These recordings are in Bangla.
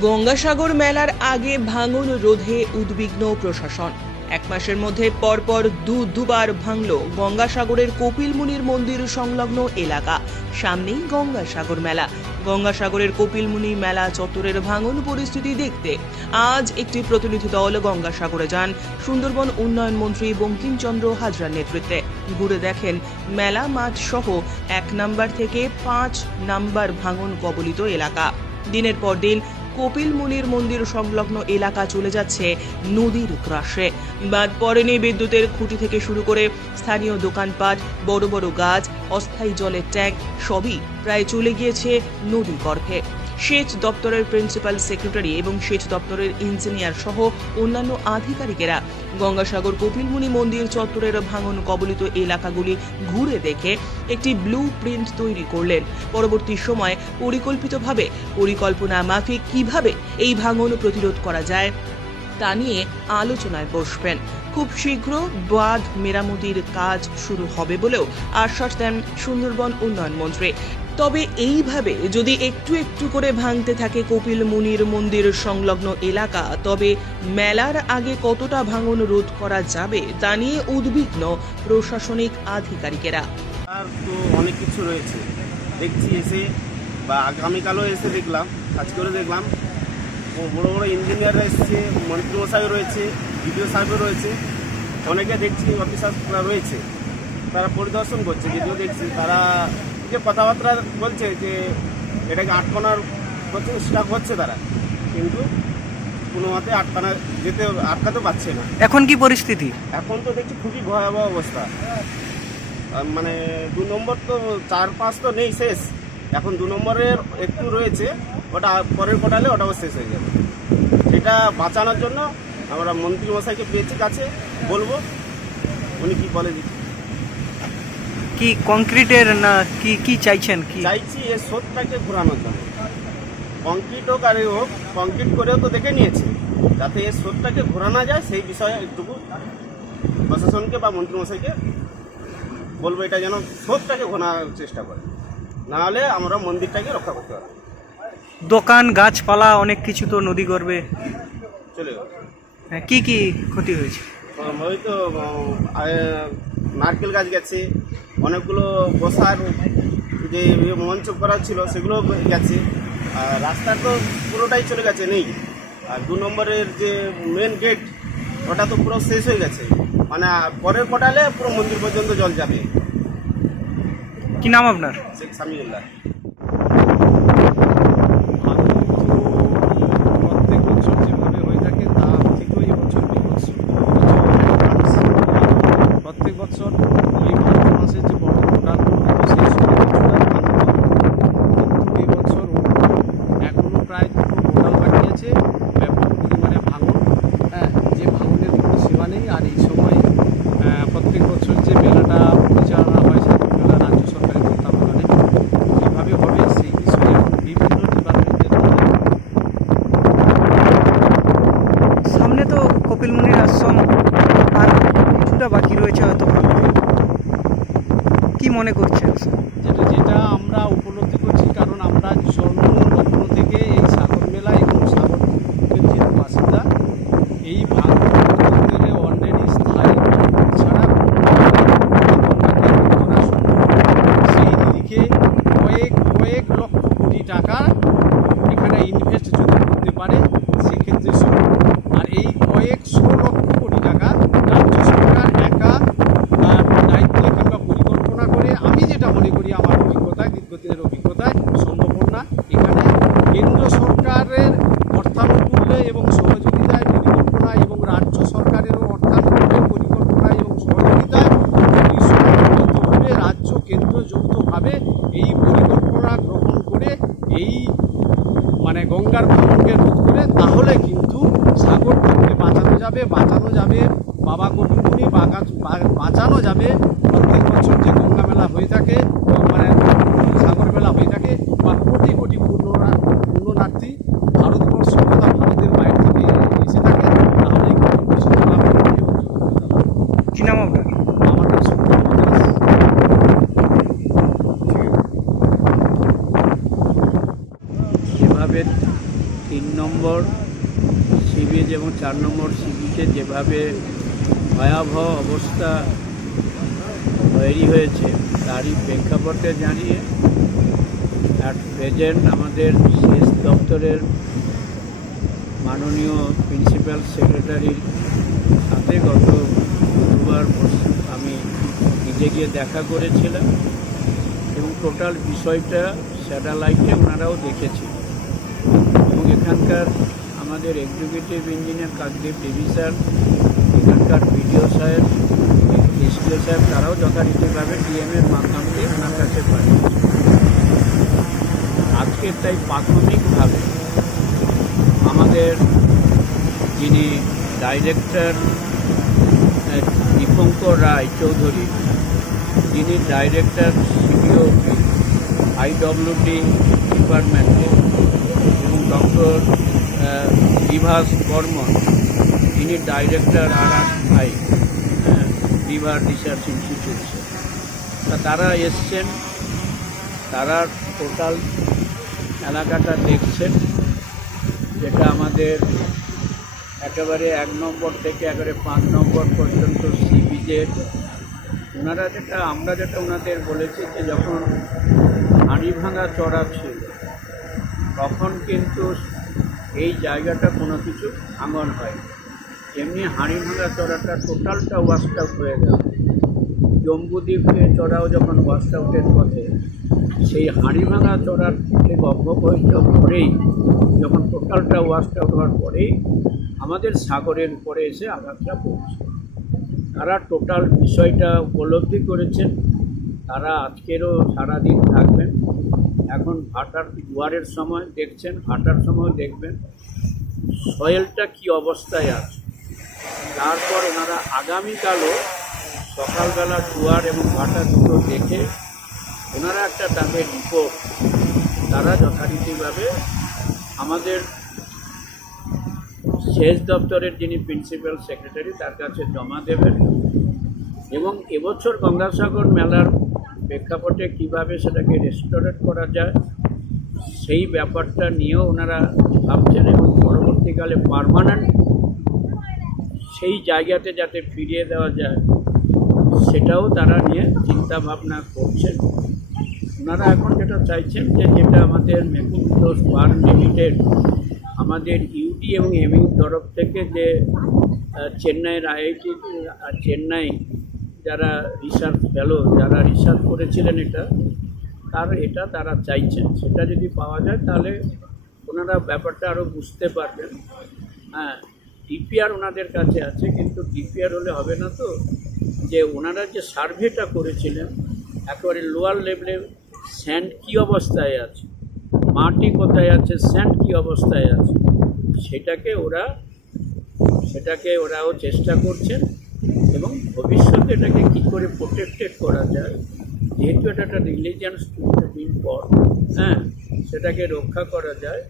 গঙ্গাসাগর মেলার আগে ভাঙন রোধে উদ্বিগ্ন প্রশাসন। এক মাসের মধ্যে পরপর দু দুবার ভাঙল গঙ্গাসাগরের কপিলমুনির মন্দির সংলগ্ন এলাকা। সামনেই গঙ্গাসাগর মেলা। গঙ্গাসাগরের কপিলমুনি মেলা চত্বরের ভাঙন পরিস্থিতি দেখতে আজ একটি প্রতিনিধি দল গঙ্গাসাগরে যান। সুন্দরবন উন্নয়ন মন্ত্রী বঙ্কিমচন্দ্র হাজরার নেতৃত্বে। ঘুরে দেখেন, মেলা মাঠ সহ এক নাম্বার থেকে পাঁচ নাম্বার ভাঙন কবলিত এলাকা। দিনের পর দিন কপিল মুনির মন্দির সংলগ্ন এলাকা চলে যাচ্ছে নদীর ক্রাশে বাদ পড়েনি, বিদ্যুতের খুঁটি থেকে শুরু করে স্থানীয় দোকানপাট, বড় বড় গাছ, অস্থায়ী জলের ট্যাঙ্ক, সবই প্রায় চলে গিয়েছে নদী গর্ভে। সেচ দপ্তরের প্রিন্সিপাল সেক্রেটারি এবং সেচ দপ্তরের ইঞ্জিনিয়ার সহ অন্যান্য আধিকারিকেরা গঙ্গাসাগর কপিলমুনি মন্দির চত্বরের ভাঙন কবলিত এলাকাগুলি ঘুরে দেখে একটি ব্লু প্রিন্ট তৈরি করলেন। পরবর্তী সময় পরিকল্পিতভাবে পরিকল্পনা মাফিক কীভাবে এই ভাঙন প্রতিরোধ করা যায় তা নিয়ে আলোচনায় বসবেন। খুব শীঘ্র বাঁধ মেরামতির কাজ শুরু হবে বলেও আশ্বাস দেন সুন্দরবন উন্নয়ন মন্ত্রী। তবে এইভাবে যদি একটু একটু করে ভাঙতে থাকে কপিল মুনির মন্দির সংলগ্ন এলাকা, তবে মেলার আগে কতটা ভাঙন রোধ করা যাবে তা নিয়ে উদ্বিগ্ন প্রশাসনিক আধিকারিকেরা। আর তো অনেক কিছু রয়েছে। দেখছি এসে বা আগামীকালও এসে দেখলাম, আজকেও দেখলাম। বড় বড় ইঞ্জিনিয়াররা এসছে, মন্ত্রীমশাইও রয়েছে বিডিও সাহেবও রয়েছে। অনেকে দেখছি অফিসাররা রয়েছে। তারা পরিদর্শন করছে, যদিও দেখছি তারা যে কথাবার্তা বলছে যে এটাকে আটকানোর করছে তারা। কিন্তু কোনো মতে আটকানো যেতে আটকাতে পারছে না। এখন কি পরিস্থিতি? এখন তো দেখছি খুবই ভয়াবহ অবস্থা। মানে দু নম্বর তো চার পাঁচ তো নেই শেষ। এখন দু নম্বরের একটু রয়েছে ওটা পরের কোটালে ওটাও শেষ হয়ে যাবে। এটা বাঁচানোর জন্য আমরা মন্ত্রী মশাইকে পেয়েছি কাছে বলব। উনি কি বলে দিচ্ছি কি কংক্রিটের না কি কি চাইছেন কি? চাইছি এর স্রোতটাকে ঘোরানোর জন্য। কংক্রিট হোক আর হোক কংক্রিট করেও তো দেখে নিয়েছি। যাতে এর স্রোতটাকে ঘোরানো যায় সেই বিষয়ে একটুকু প্রশাসনকে বা মন্ত্রীমশাইকে বলব এটা যেন স্রোতটাকে ঘোরানোর চেষ্টা করে। নাহলে আমরা মন্দিরটাকে রক্ষা করতে পারব দোকান গাছপালা অনেক কিছু তো নদী গর্বে। চলে গেল। হ্যাঁ, কী কী ক্ষতি হয়েছে? হয়তো নারকেল গাছ গেছে অনেকগুলো বসার যে মঞ্চ করা ছিল সেগুলো গেছে। আর রাস্তা তো পুরোটাই চলে গেছে নেই। আর দু নম্বরের যে মেন গেট ওটা তো পুরো শেষ হয়ে গেছে। মানে পরের কোটালে পুরো মন্দির পর্যন্ত জল যাবে। কি নাম আপনার? শেখ সামিউল্লাহ প্রত্যেক বছর যেভাবে হয়ে থাকে তা থেকেও এই বছর বিপদ প্রত্যেক বছর এই মার্চ মাসের যে বড় প্রোগ্রামগুলো হতো সেই সময় কিছুটা ভালো হতো। কিন্তু এই বছর এখনও প্রায় দুটো প্রোগ্রাম বাকি আছে ব্যাপক পরিমাণে ভাঙন হ্যাঁ যে ভাঙনের কোনো সীমা নেই আর এই সময় আহ, প্রত্যেক বছর যে মেলাটা পরিচালনা হয় সাগর মেলা রাজ্য সরকারের তত্ত্বাবধানে কীভাবে হবে সেই বিষয়ে এখন বিভিন্ন ডিপার্টমেন্টের মধ্যে সামনে তো কপিলমুনির আশ্রম আর কিছুটা বাকি রয়েছে হয়তো ভাঙতে। কি মনে করছেন? যেটা যেটা আমরা উপলব্ধি করছি কারণ আমরা জন্মলগ্ন থেকে এই সাগর মেলা এবং সাগর দ্বীপের যে বাসিন্দা এই ভাগলে অলরেডি স্থায়ী ছাড়া গঙ্গাকে রোধ করা সম্ভব সেই নিরিখে কয়েক কয়েক লক্ষ কোটি টাকা এখানে ইনভেস্ট যদি করতে পারে সেক্ষেত্রে সম্ভব আর এই কয়েকশো লক্ষ কোটি টাকা রাজ্য সরকার একা তার দায়িত্বে কিংবা পরিকল্পনা করে আমি যেটা মনে করি আমার অভিজ্ঞতায় দীর্ঘদিনের অভিজ্ঞতায় সম্ভব না এখানে কেন্দ্র সরকারের অর্থানুকূল্যে এবং সহযোগিতায় পরিকল্পনা এবং রাজ্য সরকারেরও অর্থানুকূল্যে পরিকল্পনা এবং সহযোগিতায় যদি সমন্বিতভাবে রাজ্য কেন্দ্র যৌথভাবে এই পরিকল্পনা গ্রহণ করে এই গঙ্গার ভাঙনকে রোধ করে তাহলে কিন্তু সাগর দ্বীপকে বাঁচানো যাবে বাঁচানো যাবে, বাবা কবিগুনি বাঁচানো যাবে প্রত্যেক বছর যে গঙ্গা মেলা হয়ে থাকে মানে সাগর মেলা হয়ে থাকে বা কোটি কোটি পূর্ণরা পূর্ণনার্থী ভারতবর্ষ তথা ভারতের বাইরে থেকে এসে থাকে তাহলে কিন্তু সাগর মেলাকে উজ্জ্বল করে তোলা হবে। কি নাম আপনার আমার নাম সুব্রত দাস যেভাবে তিন নম্বর সি বিচ এবং চার নম্বর সি বিচে যেভাবে ভয়াবহ অবস্থা তৈরি হয়েছে, তারই প্রেক্ষাপটে জানিয়ে অ্যাট প্রেজেন্ট আমাদের শেষ দপ্তরের মাননীয় প্রিন্সিপাল সেক্রেটারির সাথে গত বুধবার আমি নিজে গিয়ে দেখা করেছিলাম এবং টোটাল বিষয়টা স্যাটেলাইটে ওনারাও দেখেছে এবং এখানকার আমাদের executive engineer Kakdwip DV sir এখানকার বিডিও সাহেব এসডিও সাহেব তারাও যথারীতিভাবে ডিএমের মাধ্যম ওনার কাছে পাঠিয়েছে আজকে তাই প্রাথমিকভাবে আমাদের যিনি ডাইরেক্টর দীপঙ্কর রায় চৌধুরী, যিনি ডাইরেক্টর সিডিও আইডব্লিউডি ডিপার্টমেন্টে এবং ডক্টর বিভাস বর্মন যিনি director R R I river research institute তা তারা এসছেন, তারা টোটাল এলাকাটা দেখছেন, যেটা আমাদের একেবারে এক নম্বর থেকে একেবারে পাঁচ নম্বর পর্যন্ত সি বিচের ওনারা যেটা, আমরা যেটা ওনাদের বলেছি যে যখন হাঁড়ি ভাঙা চড়া তখন কিন্তু এই জায়গাটা কোনো কিছু ভাঙন হয় এমনি হাঁড়ি ভাঙা চড়াটা টোটালটা ওয়াস্ট আউট হয়ে গেল। জম্বুদ্বীপে চড়াও যখন ওয়াস্ট আউটের পথে, সেই হাঁড়ি ভাঙা চড়ার থেকে অব্যবহিত পরেই যখন টোটালটা ওয়াস্ট আউট হওয়ার পরেই আমাদের সাগরের উপরে এসে আঘাতটা পড়ছে তারা টোটাল বিষয়টা উপলব্ধি করেছেন। তারা আজকেরও সারাদিন থাকবেন। এখন ভাটার জোয়ারের সময় দেখছেন, ভাটার সময় দেখবেন সয়েলটা কি অবস্থায় আছে। তারপর ওনারা আগামীকালও সকালবেলা জোয়ার এবং ভাটা দুটো দেখে ওনারা একটা তাদের রিপোর্ট তারা যথারীতিভাবে আমাদের সেচ দপ্তরের যিনি প্রিন্সিপাল সেক্রেটারি তার কাছে জমা দেবেন। এবং এবছর গঙ্গাসাগর মেলার প্রেক্ষাপটে কীভাবে সেটাকে রেস্টোরেট করা যায়, সেই ব্যাপারটা নিয়েও ওনারা ভাবছেন এবং পরবর্তীকালে পারমানেন্ট সেই জায়গাতে যাতে ফিরিয়ে দেওয়া যায়, সেটাও তারা নিয়ে চিন্তা ভাবনা করছেন। ওনারা এখন যেটা চাইছেন যে যেটা আমাদের মেকুন্দ্র ফার্ম লিমিটেড আমাদের ইউটি এবং এমইউ তরফ থেকে যে চেন্নাইয়ের আইআইটি চেন্নাই যারা রিসার্চ ফেলো যারা রিসার্চ করেছিলেন এটা, তার এটা তারা চাইছেন। সেটা যদি পাওয়া যায়, তাহলে ওনারা ব্যাপারটা আরও বুঝতে পারবেন। হ্যাঁ ডিপিআর ওনাদের কাছে আছে, কিন্তু ডিপিআর হলে হবে না তো? যে ওনারা যে সার্ভেটা করেছিলেন, একেবারে লোয়ার লেভেলে স্যান্ড কী অবস্থায় আছে? মাটি কোথায় আছে? স্যান্ড কী অবস্থায় আছে? সেটাকে ওরা, সেটাকে ওরাও চেষ্টা করছেন। ভবিষ্যতে এটাকে কী করে প্রোটেক্টেড করা যায়, যেহেতু এটা একটা রিলিজিয়ান দিন পর হ্যাঁ সেটাকে রক্ষা করা যায়,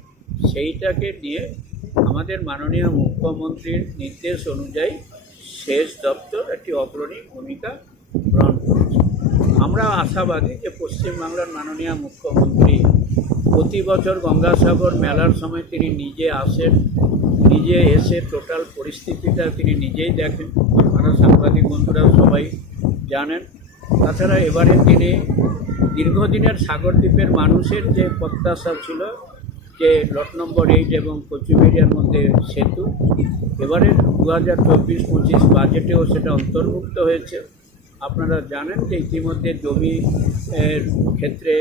সেইটাকে নিয়ে আমাদের মাননীয় মুখ্যমন্ত্রীর নির্দেশ অনুযায়ী সেচ দপ্তর একটি অগ্রণী ভূমিকা গ্রহণ করেছে। আমরা আশাবাদী যে পশ্চিমবাংলার মাননীয় মুখ্যমন্ত্রী প্রতি বছর গঙ্গাসাগর মেলার সময় তিনি নিজে আসেন নিজে এসে টোটাল পরিস্থিতিটা তিনি নিজেই দেখেন। আপনারা সাংবাদিক বন্ধুরা সবাই জানেন। তাছাড়া এবারে তিনি দীর্ঘদিনের সাগরদ্বীপের মানুষের যে প্রত্যাশা ছিল, যে লট নম্বর এইট এবং কচুবেরিয়ার মধ্যে সেতু, এবারে দু হাজার চব্বিশ পঁচিশ বাজেটেও সেটা অন্তর্ভুক্ত হয়েছে। আপনারা জানেন যে ইতিমধ্যে জমি ক্ষেত্রে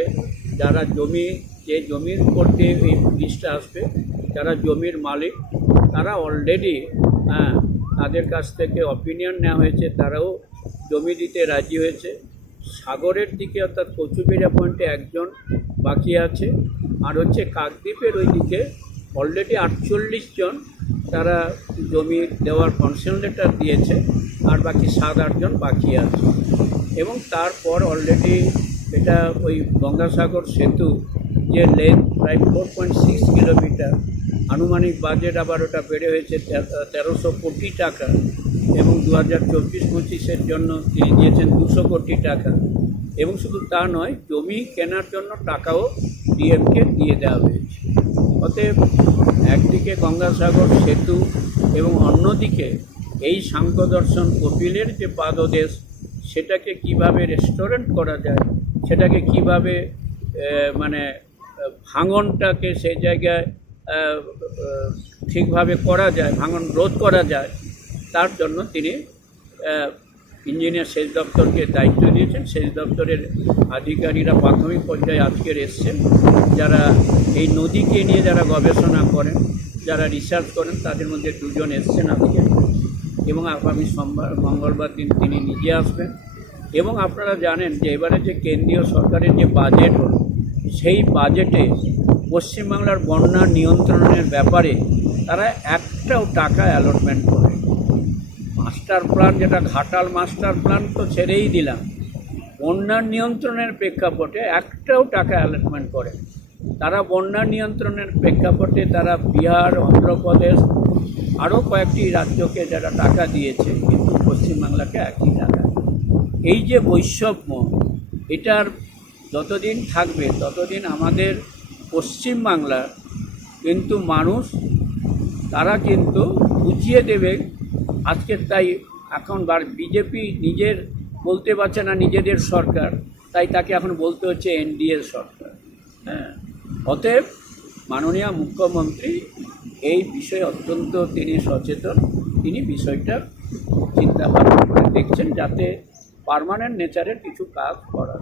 যারা জমি যে জমির দিয়ে এই লিস্টটা আসবে, যারা জমির মালিক, তারা অলরেডি হ্যাঁ তাদের কাছ থেকে অপিনিয়ন নেওয়া হয়েছে, তারাও জমি দিতে রাজি হয়েছে। সাগরের দিকে অর্থাৎ কচুবেড়িয়া পয়েন্টে একজন বাকি আছে। আর হচ্ছে কাকদ্বীপের ওই দিকে অলরেডি আটচল্লিশ জন তারা জমি দেওয়ার কনসেন্ট লেটার দিয়েছে, আর বাকি সাত আটজন বাকি আছে। এবং তারপর অলরেডি এটা ওই গঙ্গাসাগর সেতু যে লেন্থ প্রায় ফোর পয়েন্ট সিক্স কিলোমিটার আনুমানিক বাজেট আবার ওটা বেড়ে হয়েছে তেরোশো কোটি টাকা এবং দু হাজার চব্বিশ পঁচিশের জন্য তিনি দিয়েছেন দুশো কোটি টাকা। এবং শুধু তা নয়, জমি কেনার জন্য টাকাও ডিএমকে দিয়ে দেওয়া হয়েছে। অতএব একদিকে গঙ্গাসাগর, সেতু এবং অন্যদিকে এই সাংখ্য দর্শন কপিলের যে পাদদেশ, সেটাকে কীভাবে রেস্টুরেন্ট করা যায়, সেটাকে কীভাবে মানে ভাঙনটাকে সেই জায়গায় ঠিকভাবে করা যায়, ভাঙন রোধ করা যায়, তার জন্য তিনি ইঞ্জিনিয়ার সেচ দপ্তরকে দায়িত্ব দিয়েছেন। সেচ দপ্তরের আধিকারিকরা প্রাথমিক পর্যায়ে আজকের এসছেন। যারা এই নদীকে নিয়ে যারা গবেষণা করেন, যারা রিসার্চ করেন, তাদের মধ্যে দুজন এসছেন আজকে। এবং আগামী সোমবার, মঙ্গলবার দিন তিনি নিজে আসবেন। এবং আপনারা জানেন যে এবারে যে কেন্দ্রীয় সরকারের যে বাজেট হলো সেই বাজেটে পশ্চিমবাংলার বন্যা নিয়ন্ত্রণের ব্যাপারে তারা একটাও টাকা অ্যালটমেন্ট করে মাস্টার প্ল্যান যেটা, ঘাটাল মাস্টার প্ল্যান তো ছেড়েই দিলাম। বন্যা নিয়ন্ত্রণের প্রেক্ষাপটে একটাও টাকা অ্যালটমেন্ট করে তারা বন্যা নিয়ন্ত্রণের প্রেক্ষাপটে তারা বিহার, অন্ধ্রপ্রদেশ, আরও কয়েকটি রাজ্যকে যারা টাকা দিয়েছে, কিন্তু পশ্চিমবাংলাকে একই টাকা। এই যে বৈষম্য, এটার যতদিন থাকবে, ততদিন আমাদের পশ্চিমবাংলা কিন্তু মানুষ, তারা কিন্তু বুঝিয়ে দেবে আজকের তাই এখন বিজেপি নিজের বলতে পারছে না নিজেদের সরকার, তাই তাকে এখন বলতে হচ্ছে এনডিএ সরকার হ্যাঁ অতএব মাননীয় মুখ্যমন্ত্রী এই বিষয়ে অত্যন্ত তিনি সচেতন, তিনি বিষয়টা চিন্তা ভাবনা করে দেখছেন যাতে পার্মানেন্ট নেচারের কিছু কাজ করা।